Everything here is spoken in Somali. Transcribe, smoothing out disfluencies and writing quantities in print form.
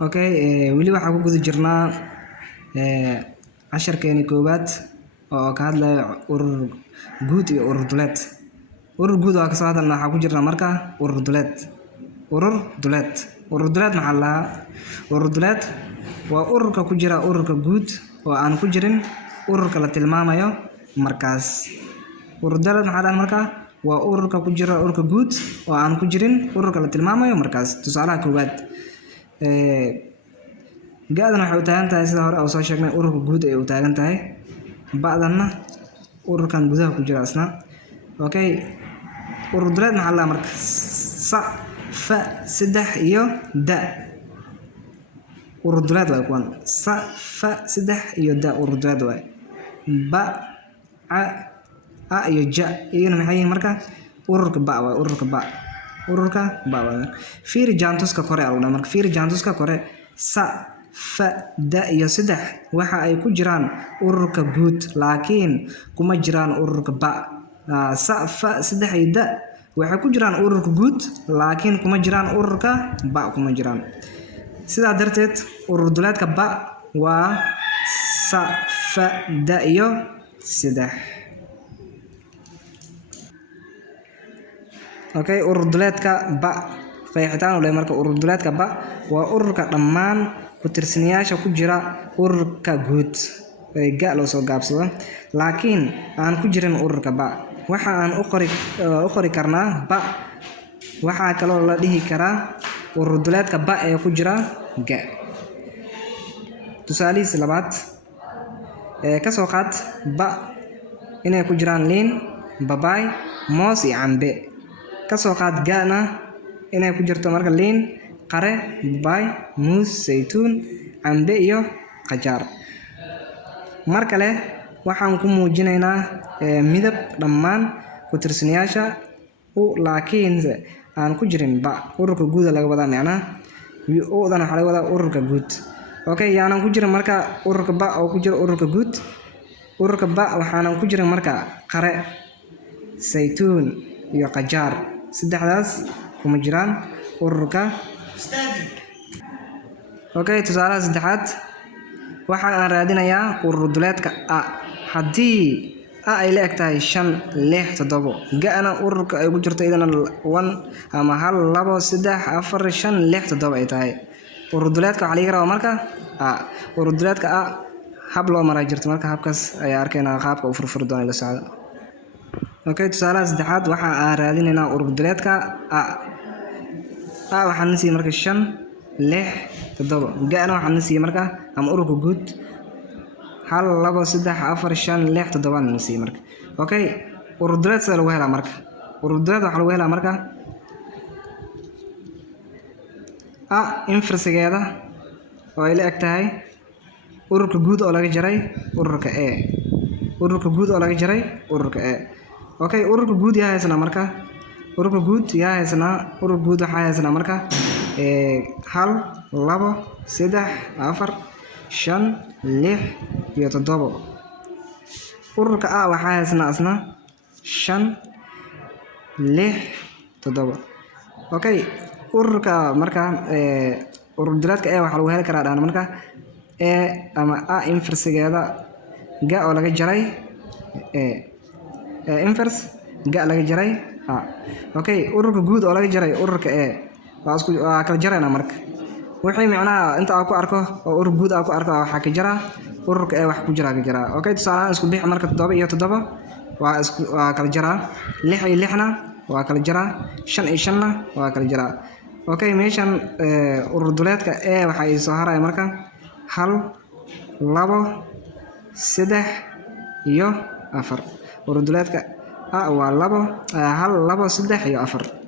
Okay, weli waxaan ku guda jirnaa casharkeeni koowaad oo ka hadlaya urur guud iyo urur duleed. Urur guud waa ka soo hadalna waxaan ku jirnaa marka urur duleed. Urur duleed maxaa la dhahaa? Urur duleed waa ururka ku jira ururka guud oo aan ku jirin ururka la tilmaamayo markaas. Urur duleed maxaa la dhahaa marka? Waa ururka ku jira ururka guud oo aan ku jirin ururka la tilmaamayo markaas. Tusaalaha koowaad gaadana waxay u taagan tahay sida hore oo soo sheegnay ururka guud ay u taagan tahay. Bacdana ururkan gudaha ku jira asna. Okay, urur duleed maxaa la dhahaa marka? Sa, fa, saddex iyo da. Urur duleed waa kuwan. Sa, fa, saddex iyo da urur duleed waa. Ba, a iyo ja iyana maxay yihiin marka? Ururka ba waa ururka ba. Ururka ba waa. Fiiri jaantuska kore aluna marka fiiri jaantuska kore sa, fa, da iyo saddex waxa ay ku jiraan ururka guud laakiin kuma jiraan ururka ba. Sa, fa, saddex iyo da waxay ku jiraan ururka guud laakiin kuma jiraan ururka ba kuma jiraan. Sidaa darteed urur duleedka ba waa sa, fa, da iyo saddex. Okay, urur duleedka ba qeexitaan u leh marka urur duleedka ba waa ururka dhammaan ku tirsanayaasha ku jira ururka guud ee ga loo soo gaabsado laakiin aan ku jirin ururka ba. Waxa aan u qori karnaa ba waxa kaloo la dhihi karaa urur duleedka ba ee ku jira ga. Tusaalihiisa labaad ka soo qaad ba inay ku jiraan liin, babaay, moos iyo cambe. Ka soo qaad gaana inay ku jirto marka liin, qare, babaay, muus, saytuun, cambe iyo qajaar. Mar kale waxaan ku muujinaynaa midab dhammaan ku tirsanayaasha laakiin aan ku jirin ba ururka guud laga wada macna oo waxa laga wada ururka guud. Okay, yaanan ku jirin marka ururka ba oo ku jira ururka guud. Ururka ba waxaanan ku jirin marka qare, saytuun iyo qajaar. Saddexdaas kuma jiraan ururka. Okay, tusaalaha saddexaad waxa aan raadinayaa urur duleedka a. Haddii a ay la eg tahay 5, 6, 7 gaana ururka ay ku jirto idana 1 ama 1, 2, 3, 4, 5, 6, 7 ay tahay. Urur duleedka waxa laga rabaa marka a. Urur duleedka a hab loo maraa jirto marka habkaas ayaa arkaynaa qaabka uu furfur doono la socdo. Okay, tusaalaha saddexaad waxa aan raadinaynaa urur duleedka a. A waxaan nasiiyay marka 5, 6, 7 gaana waxaan nasiiyay marka ama ururka guud 1, 2, 3, 4, 5, 6, 7 nasiiyay marka. Okay, urur duleed sida lagu helaa marka? Urur duleed waxa lagu helaa marka a infarsigeeda oo ay la eg tahay ururka guud oo laga jaray ururka e. Ururka guud oo laga jaray ururka e. Okay, ururka guud yaa haysana marka ururka guud yaa haysana urur guud waxa haysana marka 1, 2, 3, 4, 5, 6 iyo 7. Ururka a waxa haysana asna 5, 6, 7. Okay, ururka marka urur duleedka e waxa lagu heli karaa dhan marka e ama a infarsigeeda ga oo laga jaray e. Inverse ga laga jaray a. Okay, ururka guud oo laga jaray ururka e waa kala jarayna marka wixii macnaha inta aan ku arko oo urur guud aan ku arko waxa ka jira ururka e wax ku jira ka jira. Okay, tusaale isku bixi marka 7 iyo 7 waa kala jira 6 iyo 6na waa kala jira 5 iyo 5na waa kala jira. Okay, meeshan urur duleedka e waxa ay soo haray marka 1, 2, 3 iyo 4. Urur duleedka a waa 1, 2, 3 iyo 4.